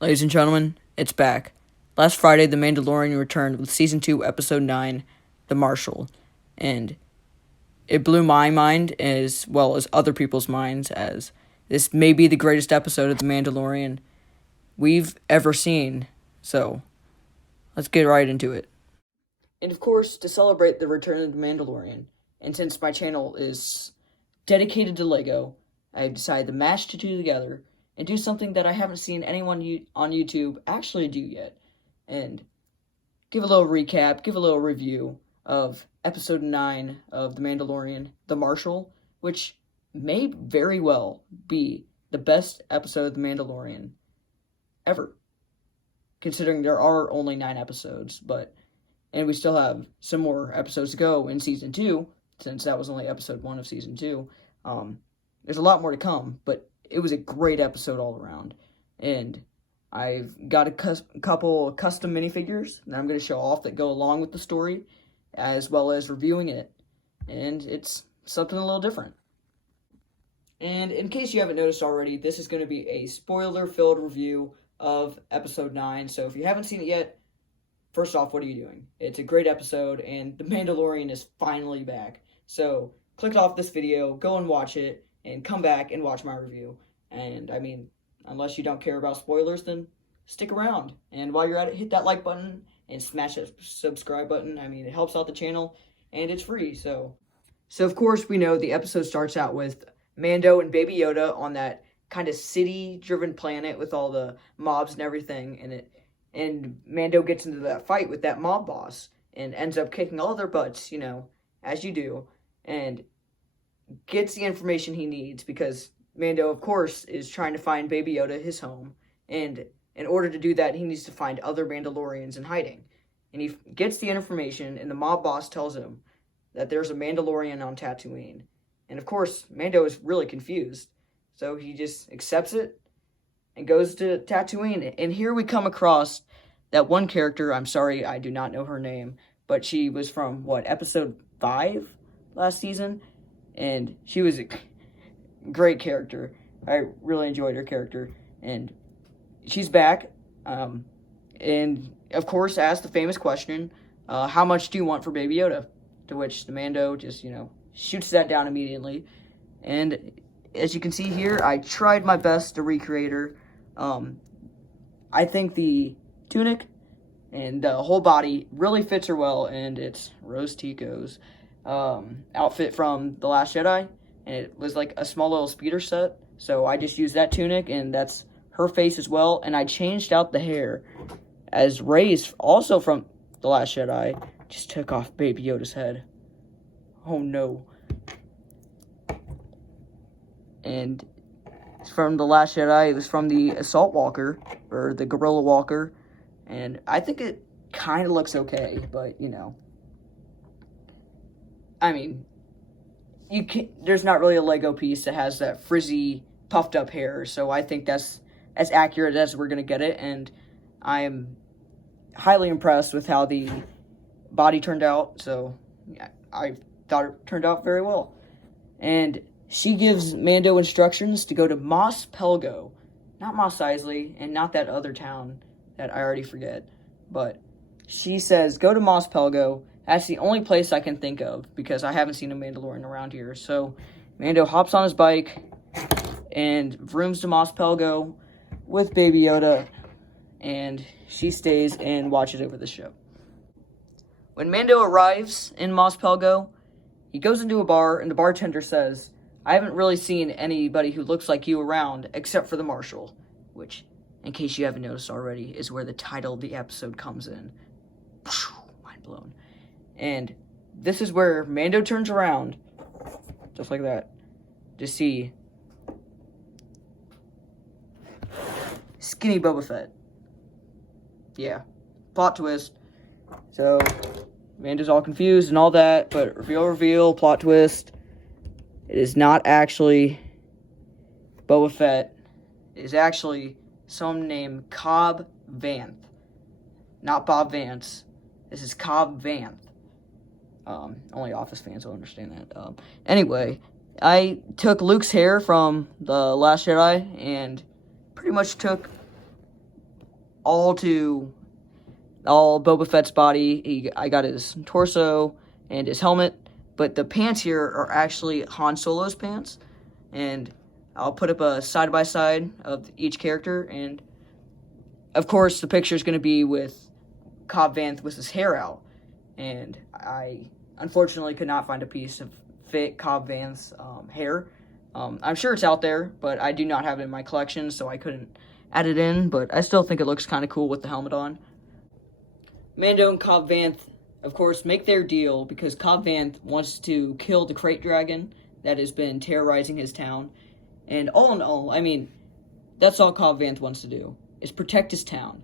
Ladies and gentlemen, it's back. Last Friday, The Mandalorian returned with Season 2, Episode 9, The Marshal. And it blew my mind as well as other people's minds, as this may be the greatest episode of The Mandalorian we've ever seen. So, let's get right into it. And of course, to celebrate the return of The Mandalorian, and since my channel is dedicated to Lego, I've decided to mash the two together and do something that I haven't seen anyone on YouTube actually do yet. And give a little recap, give a little review of Episode 9 of The Mandalorian, The Marshal, which may very well be the best episode of The Mandalorian ever, considering there are only 9 episodes, and we still have some more episodes to go in Season 2, since that was only Episode 1 of Season 2. There's a lot more to come, but it was a great episode all around. And I've got a couple custom minifigures that I'm going to show off that go along with the story, as well as reviewing it. And it's something a little different. And in case you haven't noticed already, this is going to be a spoiler-filled review of Episode 9. So if you haven't seen it yet, first off, what are you doing? It's a great episode, and The Mandalorian is finally back. So click off this video, go and watch it, and come back and watch my review. And I mean, unless you don't care about spoilers, then stick around. And while you're at it, hit that like button and smash that subscribe button. I mean, it helps out the channel, and it's free. So of course, we know the episode starts out with Mando and Baby Yoda on that kind of city-driven planet with all the mobs and everything in it. And Mando gets into that fight with that mob boss and ends up kicking all their butts, as you do, and gets the information he needs because Mando, of course, is trying to find Baby Yoda his home. And in order to do that, he needs to find other Mandalorians in hiding. And he gets the information, and the mob boss tells him that there's a Mandalorian on Tatooine. And of course, Mando is really confused. So he just accepts it and goes to Tatooine. And here we come across that one character. I'm sorry, I do not know her name, but she was from, Episode 5 last season? And she was a great character. I really enjoyed her character. And she's back. And, of course, asked the famous question, how much do you want for Baby Yoda? To which the Mando just, shoots that down immediately. And as you can see here, I tried my best to recreate her. I think the tunic and the whole body really fits her well, and it's Rose Tico's outfit from The Last Jedi, and it was like a small little speeder set, so I just used that tunic, and that's her face as well, and I changed out the hair, as Rey's also from The Last Jedi just took off Baby Yoda's head. Oh no. And from The Last Jedi, it was from the Assault Walker, or the Guerrilla Walker, and I think it kind of looks okay, but, I mean, there's not really a Lego piece that has that frizzy, puffed up hair, so I think that's as accurate as we're going to get it, and I'm highly impressed with how the body turned out, so yeah, I thought it turned out very well. And she gives Mando instructions to go to Mos Pelgo, not Mos Eisley, and not that other town that I already forget, but she says, go to Mos Pelgo. That's the only place I can think of, because I haven't seen a Mandalorian around here. So Mando hops on his bike and vrooms to Mos Pelgo with Baby Yoda, and she stays and watches over the show. When Mando arrives in Mos Pelgo, he goes into a bar, and the bartender says, I haven't really seen anybody who looks like you around except for the Marshal, which, in case you haven't noticed already, is where the title of the episode comes in. Mind blown. And this is where Mando turns around, just like that, to see skinny Boba Fett. Yeah, plot twist. So Mando's all confused and all that, but reveal, plot twist. It is not actually Boba Fett. It is actually someone named Cobb Vanth. Not Bob Vance. This is Cobb Vanth. Only Office fans will understand that. Anyway, I took Luke's hair from The Last Jedi and pretty much took all to all Boba Fett's body. I got his torso and his helmet, but the pants here are actually Han Solo's pants, and I'll put up a side-by-side of each character, and of course the picture is going to be with Cobb Vanth with his hair out, and I unfortunately could not find a piece of fit Cobb Vanth's hair. I'm sure it's out there, but I do not have it in my collection, so I couldn't add it in, but I still think it looks kind of cool with the helmet on. Mando and Cobb Vanth, of course, make their deal because Cobb Vanth wants to kill the Krayt Dragon that has been terrorizing his town. And all in all, I mean, that's all Cobb Vanth wants to do, is protect his town.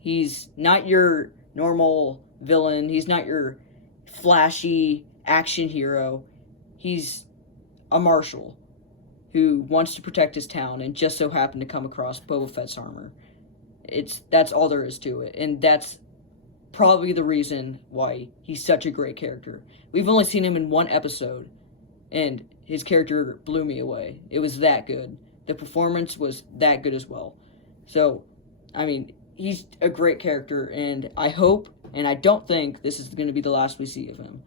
He's not your normal villain. He's not your flashy action hero. He's a marshal who wants to protect his town and just so happened to come across Boba Fett's armor. That's all there is to it, and that's probably the reason why he's such a great character. We've only seen him in one episode, and his character blew me away. It was that good. The performance was that good as well. So, I mean, he's a great character, and I hope, and I don't think this is going to be the last we see of him.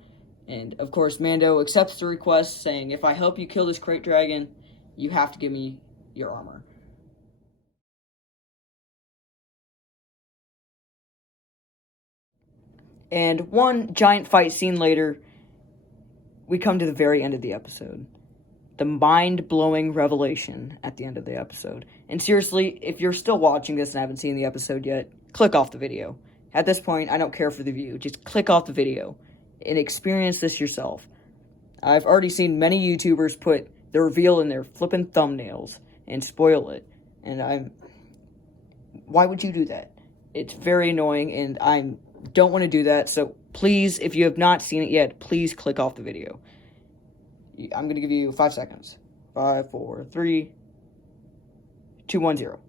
And, of course, Mando accepts the request, saying, if I help you kill this Krayt Dragon, you have to give me your armor. And one giant fight scene later, we come to the very end of the episode. The mind-blowing revelation at the end of the episode. And seriously, if you're still watching this and haven't seen the episode yet, click off the video. At this point, I don't care for the view. Just click off the video and experience this yourself. I've already seen many YouTubers put the reveal in their flippin' thumbnails and spoil it. And why would you do that? It's very annoying, and I don't want to do that. So please, if you have not seen it yet, please click off the video. I'm going to give you 5 seconds. 5, 4, 3, 2, 1, 0.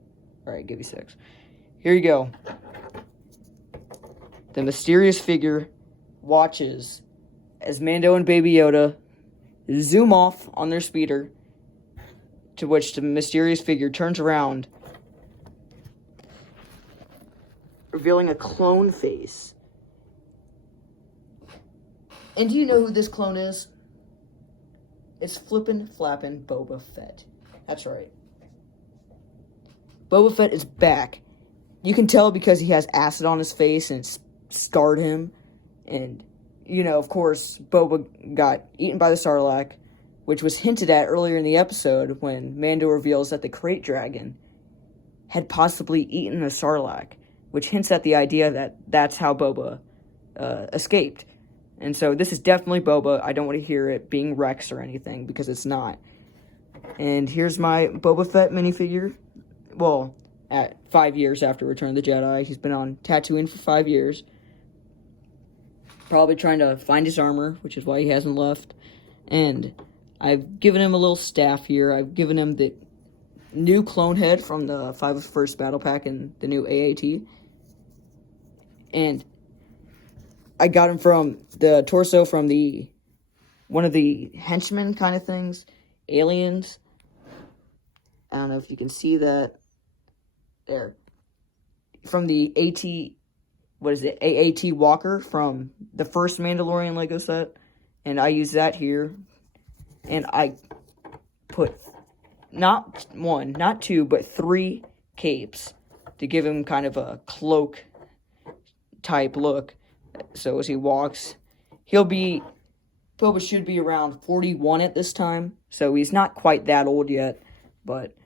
All right, give you 6. Here you go. The mysterious figure watches as Mando and Baby Yoda zoom off on their speeder, to which the mysterious figure turns around, revealing a clone face. And do you know who this clone is? It's flippin' flappin' Boba Fett. That's right. Boba Fett is back. You can tell because he has acid on his face and it's scarred him. And, you know, of course, Boba got eaten by the Sarlacc, which was hinted at earlier in the episode when Mando reveals that the Krayt Dragon had possibly eaten a Sarlacc, which hints at the idea that that's how Boba escaped. And so this is definitely Boba. I don't want to hear it being Rex or anything, because it's not. And here's my Boba Fett minifigure. Well, at 5 years after Return of the Jedi. He's been on Tatooine for 5 years. Probably trying to find his armor, which is why he hasn't left. And I've given him a little staff here. I've given him the new clone head from the 501st Battle Pack and the new AAT. And I got him from the torso from one of the henchmen kind of things, aliens. I don't know if you can see that there. From the AAT Walker from the first Mandalorian Lego set. And I use that here. And I put not one, not two, but 3 capes to give him kind of a cloak type look. So as he walks, Boba should be around 41 at this time, so he's not quite that old yet, but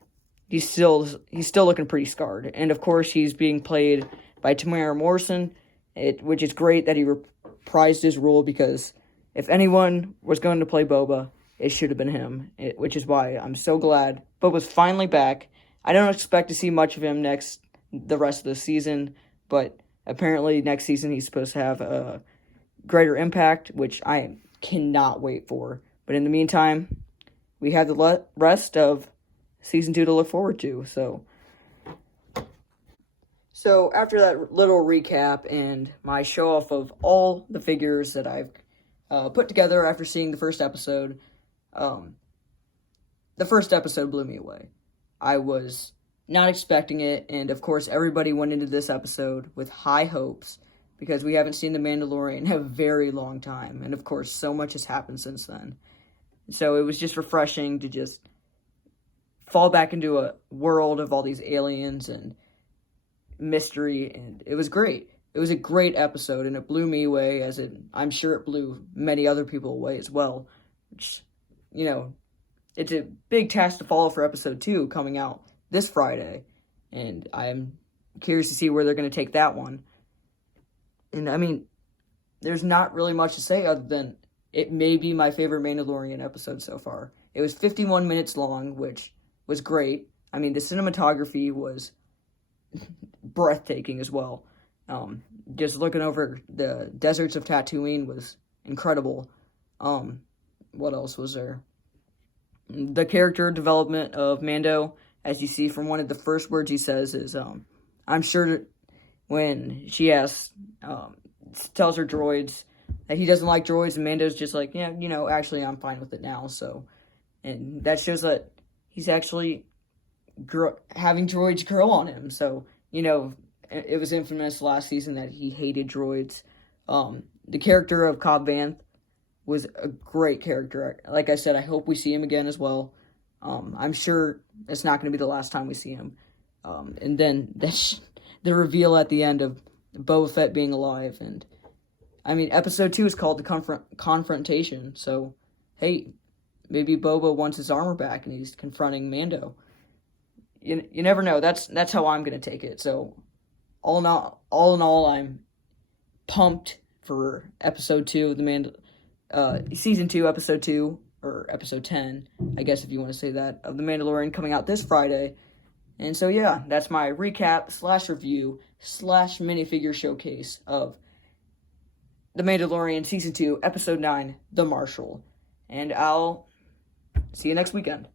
he's still looking pretty scarred. And of course, he's being played by Tamara Morrison, which is great that he reprised his role, because if anyone was going to play Boba, it should have been him, which is why I'm so glad Boba's finally back. I don't expect to see much of him the rest of the season, but apparently next season he's supposed to have a greater impact, which I cannot wait for. But in the meantime, we have the rest of season 2 to look forward to. So after that little recap and my show off of all the figures that I've put together after seeing the first episode, the first episode blew me away. I was not expecting it, and of course everybody went into this episode with high hopes because we haven't seen The Mandalorian in a very long time, and of course so much has happened since then. So it was just refreshing to just fall back into a world of all these aliens and mystery, and it was great. It was a great episode, and it blew me away, as I'm sure it blew many other people away as well. Which, it's a big task to follow for episode 2 coming out this Friday, and I'm curious to see where they're going to take that one. And I mean, there's not really much to say other than it may be my favorite Mandalorian episode so far. It was 51 minutes long, which was great. I mean, the cinematography was breathtaking as well. Just looking over the deserts of Tatooine was incredible. What else was there? The character development of Mando, as you see from one of the first words he says, is I'm sure that when she tells her droids that he doesn't like droids, and Mando's just like, yeah, actually I'm fine with it now. So, and that shows that he's actually having droids grow on him. So, it was infamous last season that he hated droids. The character of Cobb Vanth was a great character. Like I said, I hope we see him again as well. I'm sure it's not going to be the last time we see him. And then the reveal at the end of Boba Fett being alive. And, I mean, episode 2 is called The Confrontation. So, hey, maybe Boba wants his armor back and he's confronting Mando. You never know. That's how I'm going to take it. So, all in all, I'm pumped for episode 2 of season 2, episode 2, or episode 10, I guess if you want to say that, of The Mandalorian coming out this Friday. And so, yeah, that's my recap / review / minifigure showcase of The Mandalorian season 2, episode 9, The Marshal. And I'll see you next weekend.